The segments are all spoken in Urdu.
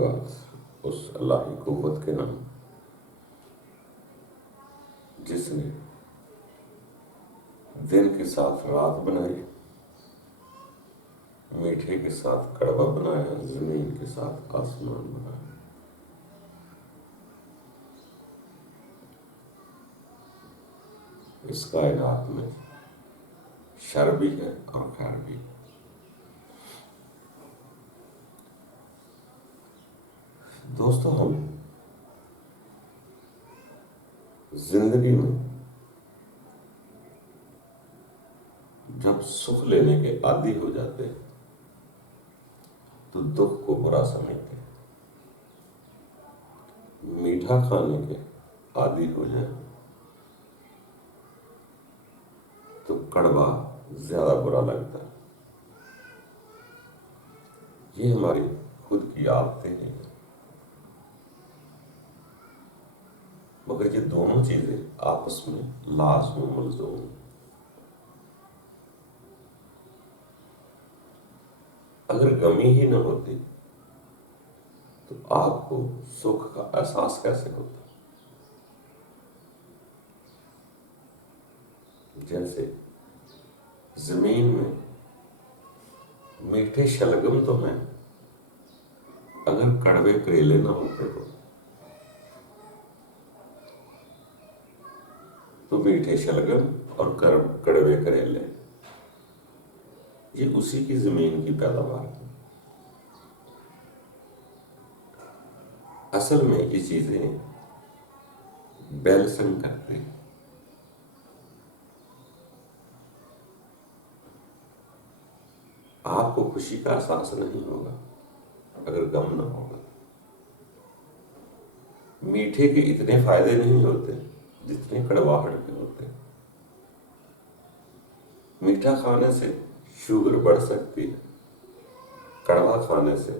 بعد اس اللہ کی قوت کے نام جس نے دن کے ساتھ رات بنائی، میٹھے کے ساتھ کڑوا بنایا، زمین کے ساتھ آسمان بنایا۔ اس کائنات میں شر بھی ہے اور خیر بھی۔ دوستو، ہم زندگی میں جب سکھ لینے کے عادی ہو جاتے ہیں تو دکھ کو برا سمجھتے ہیں، میٹھا کھانے کے عادی ہو جائے تو کڑوا زیادہ برا لگتا ہے۔ یہ ہماری خود کی عادتیں ہیں، مگر یہ دونوں چیزیں آپس میں لازم و ملزوم ہیں۔ اگر غمی ہی نہ ہوتی تو آپ کو سکھ کا احساس کیسے ہوتا؟ جیسے زمین میں میٹھے شلگم تو ہیں، اگر کڑوے کریلے نہ ہوتے تو میٹھے شلگم اور کڑوے کریلے یہ اسی کی زمین کی پیداوار ہے۔ اصل میں یہ چیزیں بیلنسنگ کرتے ہیں۔ آپ کو خوشی کا احساس نہیں ہوگا اگر غم نہ ہوگا۔ میٹھے کے اتنے فائدے نہیں ہوتے جتنے کڑواہٹ کے ہوتے ہیں۔ میٹھا کھانے سے شوگر بڑھ سکتی ہے، کڑوا کھانے سے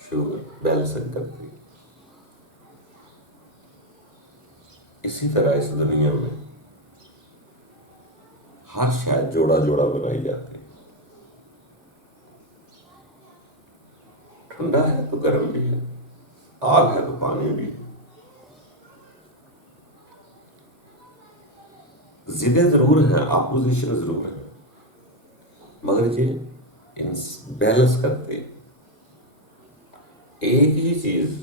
شوگر بیلنسنگ کرتی ہے۔ اسی طرح اس دنیا میں ہر شاید جوڑا جوڑا بنائی جاتی ہے۔ ٹھنڈا ہے تو گرم بھی ہے، آگ ہے تو پانی بھی ہے۔ ضدیں ضرور ہیں، اپوزیشن ضرور ہے، مگر یہ بیلنس کرتے ہیں۔ ایک ہی چیز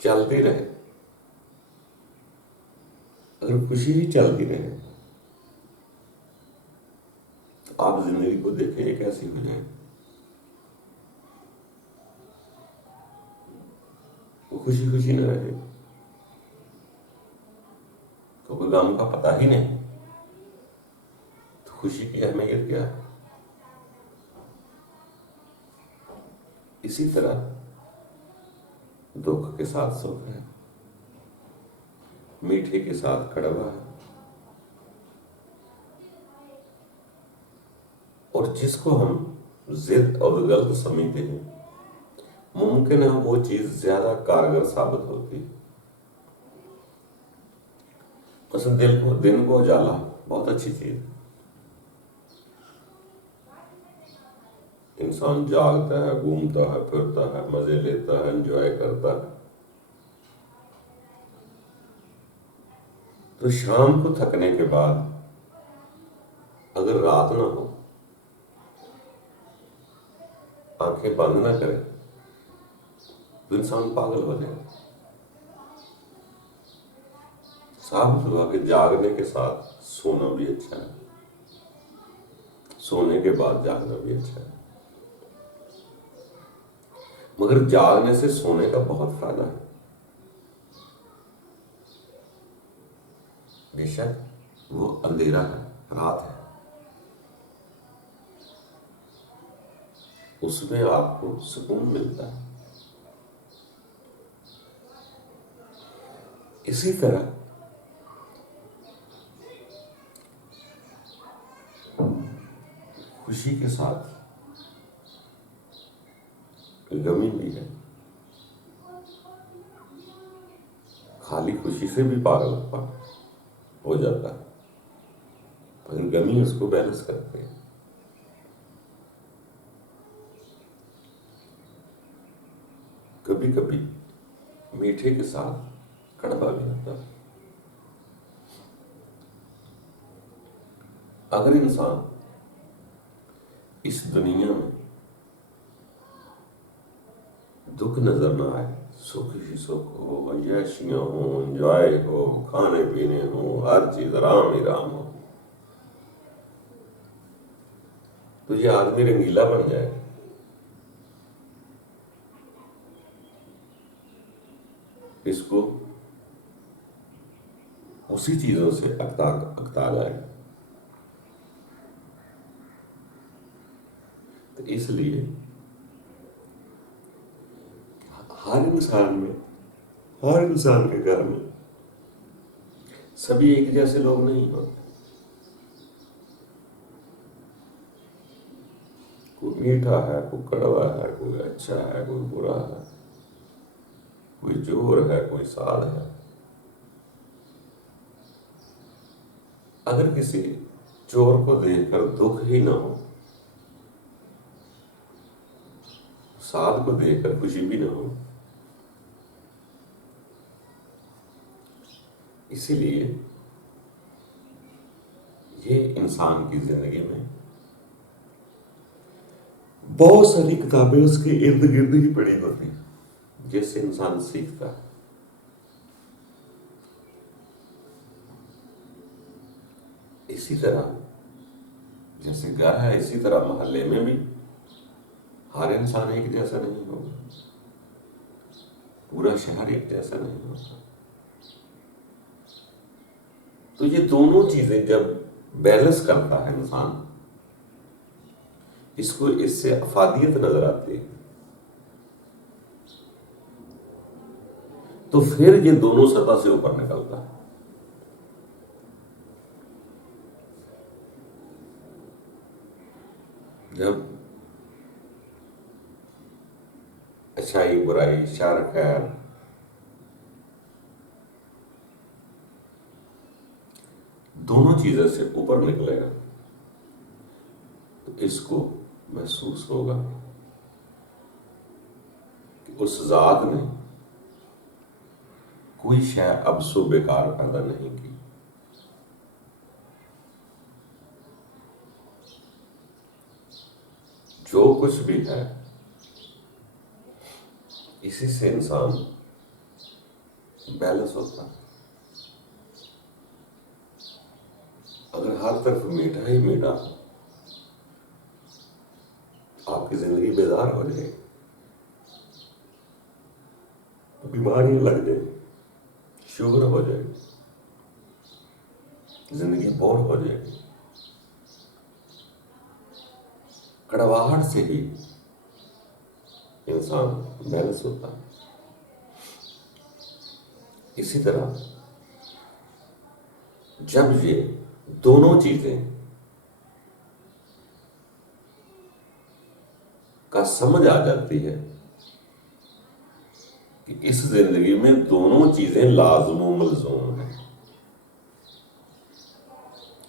چلتی رہے، اگر خوشی ہی چلتی رہے تو آپ زندگی کو دیکھیں یہ کیسی ہو جائے۔ وہ خوشی خوشی نہ رہے تو کوئی غم کا پتہ ہی نہیں، تو خوشی کی اہمیت کیا ہے؟ اسی طرح دکھ کے ساتھ سکھ ہے، میٹھے کے ساتھ کڑوا ہے، اور جس کو ہم ضد اور غلط سمجھتے ہیں ممکن ہے وہ چیز زیادہ کارگر ثابت ہوتی ہے۔ مثلا دن کو اجالا بہت اچھی چیز ہے، انسان جاگتا ہے، گھومتا ہے، پھرتا ہے، مزے لیتا ہے، انجوائے کرتا ہے۔ تو شام کو تھکنے کے بعد اگر رات نہ ہو، آنکھیں بند نہ کرے تو انسان پاگل ہو جائے۔ ثابت ہوا کہ جاگنے کے ساتھ سونا بھی اچھا ہے، سونے کے بعد جاگنا بھی اچھا ہے، مگر جاگنے سے سونے کا بہت فائدہ ہے۔ بے شک وہ اندھیرا ہے، رات ہے، اس میں آپ کو سکون ملتا ہے۔ اسی طرح خوشی کے ساتھ غمی بھی ہے۔ خالی خوشی سے بھی پاگل ہو جاتا ہے، لیکن غمی اس کو بیلنس کرتے ہیں۔ کبھی کبھی میٹھے کے ساتھ کڑوا بھی آتا ہے۔ اگر انسان اس دنیا میں دکھ نظر نہ آئے، سکھ ہی سکھ ہو، عیاشیاں ہوں، انجوائے ہو، کھانے پینے ہوں، ہر چیز رام ہی رام ہو، تو یہ آدمی رنگیلا بن جائے۔ اس کو اسی چیزوں سے اکتا جائے۔ تو اس لیے ہر انسان کے گھر میں سبھی ایک جیسے لوگ نہیں ہوتے۔ کوئی میٹھا ہے، کوئی کڑوا ہے، کوئی اچھا ہے، کوئی برا ہے، کوئی جور ہے، کوئی ساد ہے۔ اگر کسی چور کو دیکھ کر دکھ ہی نہ ہو، ساد کو دیکھ کر خوشی بھی نہ ہو، اسی لیے یہ انسان کی زندگی میں بہت ساری کتابیں اس کے ارد گرد ہی پڑی ہوتی ہیں، جس سے انسان سیکھتا ہے۔ اسی طرح جیسے گھر ہے، اسی طرح محلے میں بھی ہر انسان ایک جیسا نہیں ہوگا، پورا شہر ایک جیسا نہیں ہوگا۔ تو یہ دونوں چیزیں جب بیلنس کرتا ہے انسان، اس کو اس سے افادیت نظر آتی ہے، تو پھر یہ دونوں سطح سے اوپر نکلتا ہے۔ جب اچھائی برائی، شر خیر دونوں چیزوں سے اوپر نکلے گا، تو اس کو محسوس ہوگا کہ اس ذات نے کوئی شے اب سو بیکار پیدا نہیں کی۔ جو کچھ بھی ہے اسی سے انسان بیلنس ہوتا ہے۔ اگر ہر طرف میٹھا ہی میٹھا ہو، آپ کی زندگی بیزار ہو جائے، بیماری لگ جائے، شوگر ہو جائے، زندگی بور ہو جائے، کڑواہٹ سے ہی انسان بیلنس ہوتا ہے۔ اسی طرح جب یہ دونوں چیزیں کا سمجھ آ جاتی ہے کہ اس زندگی میں دونوں چیزیں لازم و ملزوم ہیں،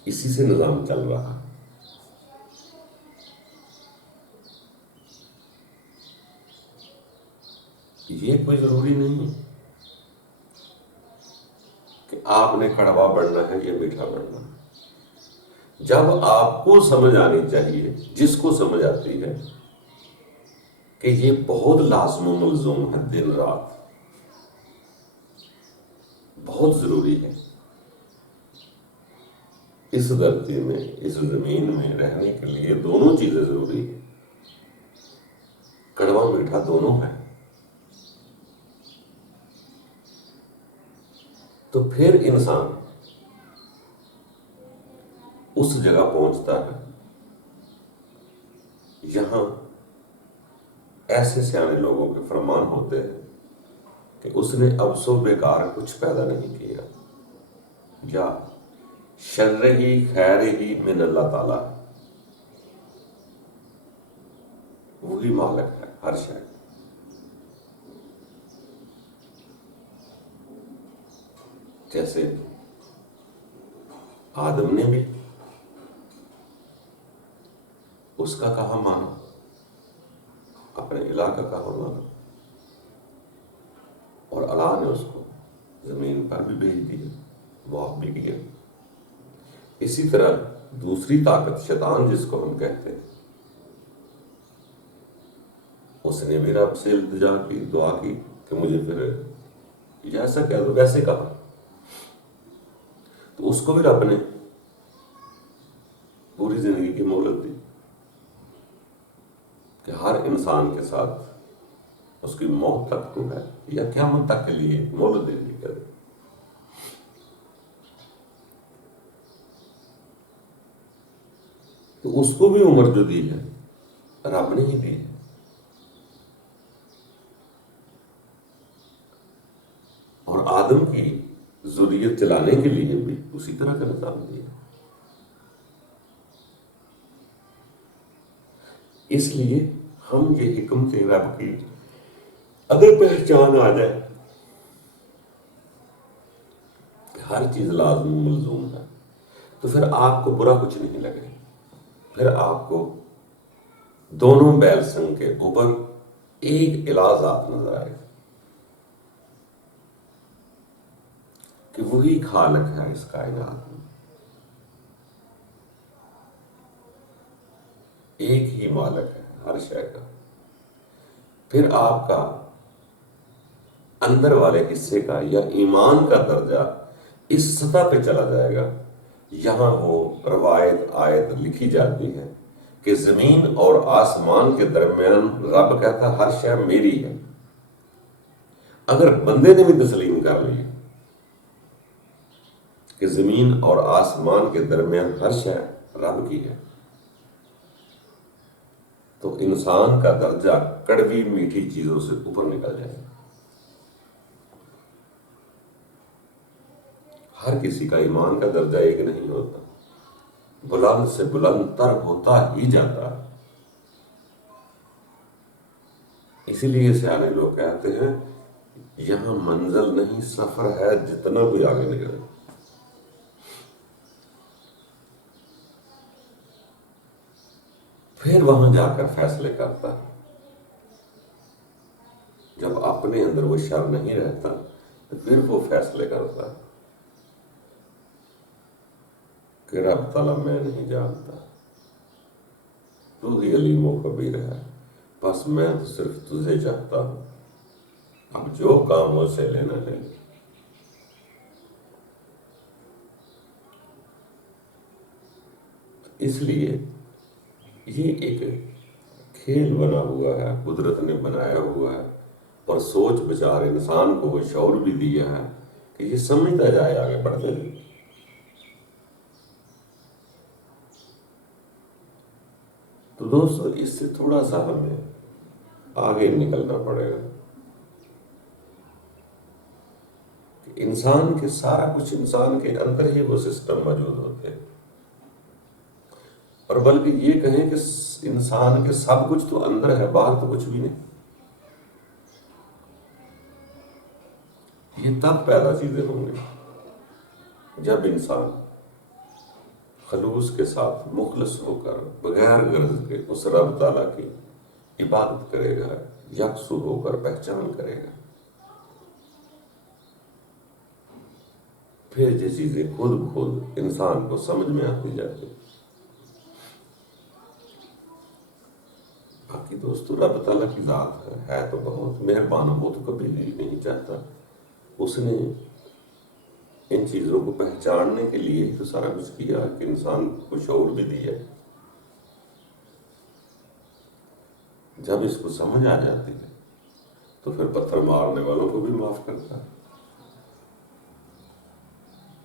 اسی سے نظام چل رہا ہے، یہ کوئی ضروری نہیں کہ آپ نے کڑوا بڑھنا ہے یا میٹھا بڑھنا ہے۔ جب آپ کو سمجھ آنی چاہیے، جس کو سمجھ آتی ہے کہ یہ بہت لازم و ملزوم ہے، دن رات بہت ضروری ہے، اس دھرتی میں، اس زمین میں رہنے کے لیے دونوں چیزیں ضروری ہیں، کڑوا میٹھا دونوں ہے، تو پھر انسان اس جگہ پہنچتا ہے یہاں ایسے سیانے لوگوں کے فرمان ہوتے ہیں کہ اس نے اب سو بیکار کچھ پیدا نہیں کیا، یا شر ہی خیر ہی من اللہ تعالیٰ، وہی مالک ہے ہر شے۔ جیسے آدم نے بھی اس کا کہا مانا، اپنے الہ کا کہا مانا، اللہ نے اس کو زمین پر بھی بھیج دیا، معاف بھی کیا۔ اسی طرح دوسری طاقت شیطان جس کو ہم کہتے ہیں، اس نے بھی رب سے التجا کی، دعا کی کہ مجھے پھر جیسا کہہ دو ویسے کہا، تو اس کو بھی رب نے پوری زندگی کی مہلت دی کہ ہر انسان کے ساتھ اس کی موت تک کو ہے یا قیامت تک کے لیے مہلت دے دی کرے۔ تو اس کو بھی عمر جو دی ہے رب نے ہی دی ہے۔ اور آدم کی ذریت چلانے کے لیے بھی اسی طرح کا نظام دیا۔ اس لیے ہم یہ حکمت رب کی اگر پہچان آ جائے کہ ہر چیز لازم ملزوم ہے، تو پھر آپ کو برا کچھ نہیں لگے، پھر آپ کو دونوں بیل سنگ کے اوپر ایک الہ ذات نظر آئے کہ وہی خالق ہے اس کائنات میں، ایک ہی مالک ہے ہر شے کا۔ پھر آپ کا اندر والے حصے کا یا ایمان کا درجہ اس سطح پہ چلا جائے گا، یہاں وہ روایت آیت لکھی جاتی ہے کہ زمین اور آسمان کے درمیان رب کہتا ہر شے میری ہے۔ اگر بندے نے بھی تسلیم کر لی کہ زمین اور آسمان کے درمیان ہر شے رب کی ہے، تو انسان کا درجہ کڑوی میٹھی چیزوں سے اوپر نکل جائے گا۔ ہر کسی کا ایمان کا درجہ ایک نہیں ہوتا، بلند سے بلند تر ہوتا ہی جاتا ہے۔ اسی لیے سیانے لوگ کہتے ہیں یہاں منزل نہیں سفر ہے، جتنا کوئی آگے نکلے۔ پھر وہاں جا کر فیصلے کرتا ہے۔ جب اپنے اندر وہ شر نہیں رہتا تو پھر وہ فیصلے کرتا ہے کہ رب تعالیٰ میں نہیں جانتا، تو ہی علیم و خبیر ہے، بس میں تو صرف تجھے چاہتا ہوں، اب جو کام ہو سے لینا لے۔ اس لیے یہ ایک کھیل بنا ہوا ہے، قدرت نے بنایا ہوا ہے، اور سوچ بچار انسان کو وہ شعور بھی دیا ہے کہ یہ سمجھتا جائے، آگے بڑھتے جائے۔ تو دوستو اس سے تھوڑا سا ہمیں آگے نکلنا پڑے گا کہ انسان کے سارا کچھ انسان کے اندر ہی وہ سسٹم موجود ہوتے ہیں، اور بلکہ یہ کہیں کہ انسان کے سب کچھ تو اندر ہے، باہر تو کچھ بھی نہیں۔ یہ تب پیدا چیزیں ہوں گی جب انسان خلوص کے ساتھ مخلص ہو کر بغیر غرض کے اس رب تعالیٰ کی عبادت کرے گا، یکسو ہو کر پہچان کرے گا۔ پھر یہ چیزیں خود بخود انسان کو سمجھ میں آتی جاتی۔ باقی دوستو رب تعالیٰ کی ذات ہے تو بہت مہربان، وہ تو کبھی نہیں چاہتا، اس نے ان چیزوں کو پہچاننے کے لیے تو سارا کچھ کیا کہ انسان کو شعور بھی دیا۔ جب اس کو سمجھ آ جاتی ہے تو پھر پتھر مارنے والوں کو بھی معاف کرتا ہے،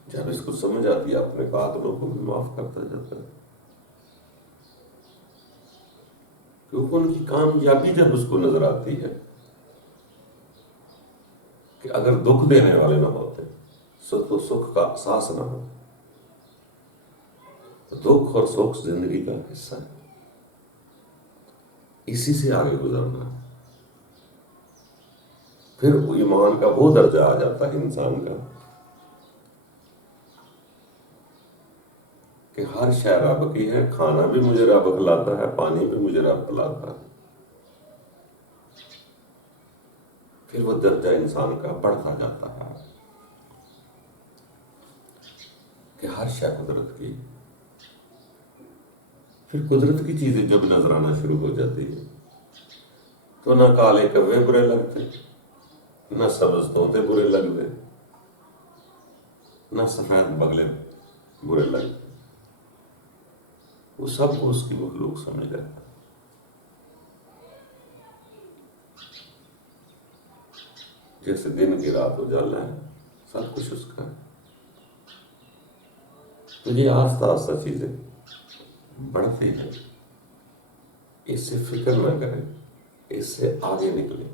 جب اس کو سمجھ آتی ہے اپنے قاتلوں کو بھی معاف کرتا جاتا ہے، کیونکہ ان کی کامیابی جب اس کو نظر آتی ہے کہ اگر دکھ دینے والے نہ ہوتے تو سکھ کا احساس نہ ہو۔ دکھ اور سکھ زندگی کا حصہ ہے، اسی سے آگے گزرنا ہے۔ پھر ایمان کا وہ درجہ آ جاتا ہے انسان کا کہ ہر شے رب کی ہے، کھانا بھی مجھے رب کھلاتا ہے، پانی بھی مجھے رب پلاتا ہے۔ پھر وہ درجہ انسان کا بڑھتا جاتا ہے کہ ہر شے قدرت کی، پھر قدرت کی چیزیں جب نظر آنا شروع ہو جاتی ہے تو نہ کالے کوے برے لگتے، نہ سبز طوطے برے لگتے، نہ سفید بگلے برے لگتے، وہ سب کو اس کی مخلوق سمجھ لیتا ہے۔ جیسے دن کی رات اجالا ہے، سب کچھ اس کا ہے۔ تو یہ آہستہ آہستہ چیزیں بڑھتی ہیں، اس سے فکر نہ کریں، اس سے آگے نکلیں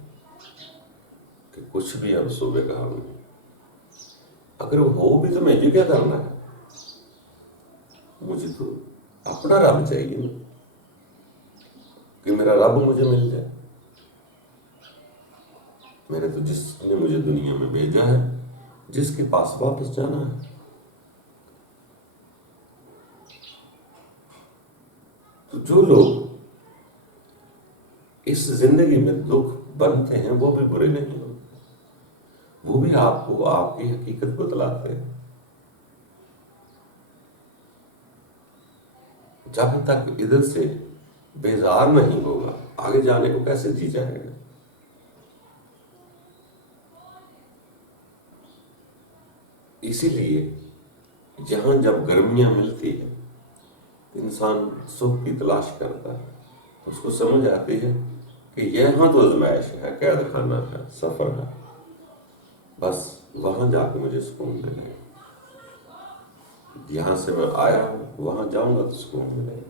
کہ کچھ بھی اب صبح کا نہیں، اگر وہ ہو بھی تو مجھے کیا کرنا ہے؟ مجھے تو اپنا رب چاہیے نا، کہ میرا رب مجھے مل جائے۔ میں نے تو جس نے مجھے دنیا میں بھیجا ہے، جس کے پاس واپس جانا ہے، تو جو لوگ اس زندگی میں دکھ بنتے ہیں وہ بھی برے نہیں ہوتے، وہ بھی آپ کو آپ کی حقیقت بتلاتے ہیں۔ جب تک ادھر سے بیزار نہیں ہوگا، آگے جانے کو کیسے جی جائے گا؟ اسی لیے جہاں جب گرمیاں ملتی ہیں انسان سکھ کی تلاش کرتا ہے، اس کو سمجھ آتی ہے کہ یہاں تو آزمائش ہے، قید خانہ ہے، سفر ہے، بس وہاں جا کے مجھے سکون ملے گا۔ یہاں سے میں آیا ہوں، وہاں جاؤں گا تو سکون ملے گا۔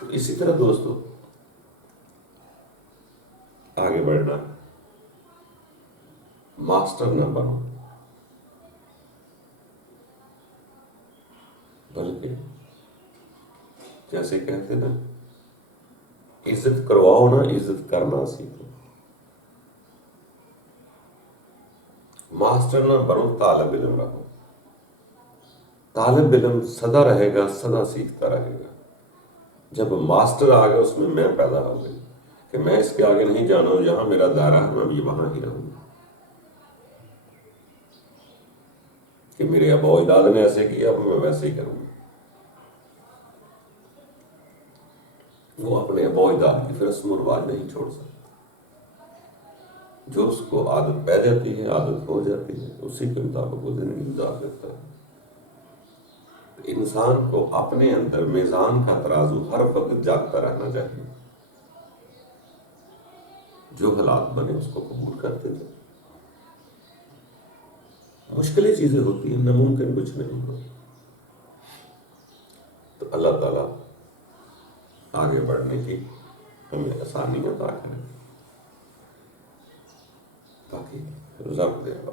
تو اسی طرح دوستو آگے بڑھنا، ماسٹر نہ بنو، بلکہ جیسے کہتے نا، عزت کرواؤ نا، عزت کرنا سیکھو۔ ماسٹر نہ بنو، طالب علم رہو۔ طالب علم سدا رہے گا، سدا سیکھتا رہے گا۔ جب ماسٹر آ گیا، اس میں پیدا ہو گئی کہ میں اس کے آگے نہیں جانا ہوں، جہاں میرا دائرہ ہے میں بھی وہاں ہی رہوں گا، کہ میرے ابا و اجداد نے ایسے کیا اب میں ویسے ہی کروں گا۔ وہ اپنے ابا و اجداد کی رسم و رواج نہیں چھوڑ سکتا، جو اس کو عادت پہ جاتی ہے، عادت ہو جاتی ہے، اسی کے مطابق وہ زندگی گزار دیتا ہے۔ انسان کو اپنے اندر میزان کا ترازو ہر وقت جاگتا رہنا چاہیے، جو حالات بنے اس کو قبول کرتے تھے۔ مشکلیں چیزیں ہوتی ہیں، ناممکن کچھ نہیں ہوتا، تو اللہ تعالیٰ آگے بڑھنے کی ہمیں آسانی عطا کرے، باقی رزق دے گا۔